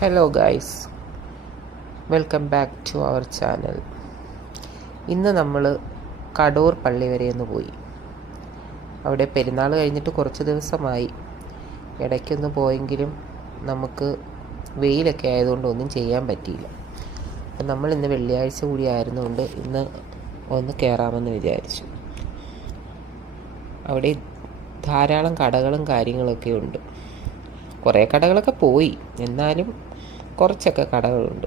Hello guys, welcome back to our channel. ഇന്ന് നമ്മൾ കടൂർ പള്ളി വരെ ഒന്ന് പോയി. അവിടെ പെരുന്നാൾ കഴിഞ്ഞിട്ട് കുറച്ച് ദിവസമായി. ഇടയ്ക്കൊന്ന് പോയെങ്കിലും നമുക്ക് വെയിലൊക്കെ ആയതുകൊണ്ട് ഒന്നും ചെയ്യാൻ പറ്റിയില്ല. അപ്പം നമ്മൾ ഇന്ന് വെള്ളിയാഴ്ച കൂടി ആയിരുന്നുകൊണ്ട് ഇന്ന് ഒന്ന് കയറാമെന്ന് വിചാരിച്ചു. അവിടെ ധാരാളം കടകളും കാര്യങ്ങളൊക്കെ ഉണ്ട്. കുറേ കടകളൊക്കെ പോയി, എന്നാലും കുറച്ചൊക്കെ കടകളുണ്ട്.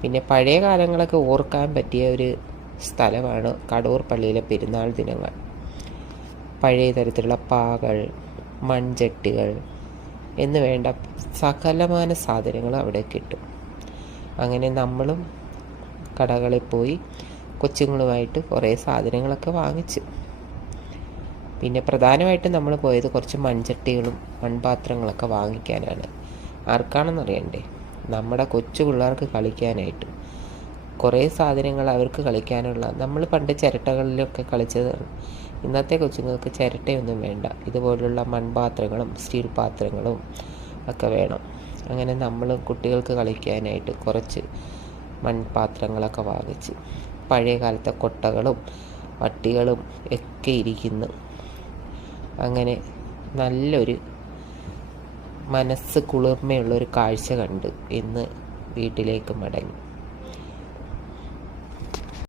പിന്നെ പഴയ കാലങ്ങളൊക്കെ ഓർക്കാൻ പറ്റിയ ഒരു സ്ഥലമാണ് കടൂർ പള്ളിയിലെ പെരുന്നാൾ ദിനങ്ങൾ. പഴയ തരത്തിലുള്ള പാകൾ, മൺചട്ടികൾ എന്ന് വേണ്ട സകലമാന സാധനങ്ങൾ അവിടെ കിട്ടും. അങ്ങനെ നമ്മളും കടകളിൽ പോയി കൊച്ചുങ്ങളുമായിട്ട് കുറേ സാധനങ്ങളൊക്കെ വാങ്ങിച്ചു. പിന്നെ പ്രധാനമായിട്ടും നമ്മൾ പോയത് കുറച്ച് മൺചട്ടികളും മൺപാത്രങ്ങളൊക്കെ വാങ്ങിക്കാനാണ്. ആർക്കാണെന്നറിയണ്ടേ? നമ്മുടെ കൊച്ചു പിള്ളേർക്ക് കളിക്കാനായിട്ട് കുറേ സാധനങ്ങൾ അവർക്ക് കളിക്കാനുള്ള. നമ്മൾ പണ്ട് ചിരട്ടകളിലൊക്കെ കളിച്ചതാണ്. ഇന്നത്തെ കൊച്ചുങ്ങൾക്ക് ചിരട്ടയൊന്നും വേണ്ട, ഇതുപോലുള്ള മൺപാത്രങ്ങളും സ്റ്റീൽ പാത്രങ്ങളും ഒക്കെ വേണം. അങ്ങനെ നമ്മൾ കുട്ടികൾക്ക് കളിക്കാനായിട്ട് കുറച്ച് മൺപാത്രങ്ങളൊക്കെ വാങ്ങിച്ച്, പഴയ കാലത്തെ കൊട്ടകളും വട്ടികളും ഒക്കെ ഇരിക്കുന്നു. അങ്ങനെ നല്ലൊരു മനസ്സ് കുളിർമയുള്ളൊരു കാഴ്ച കണ്ട് ഇന്ന് വീട്ടിലേക്ക് മടങ്ങി.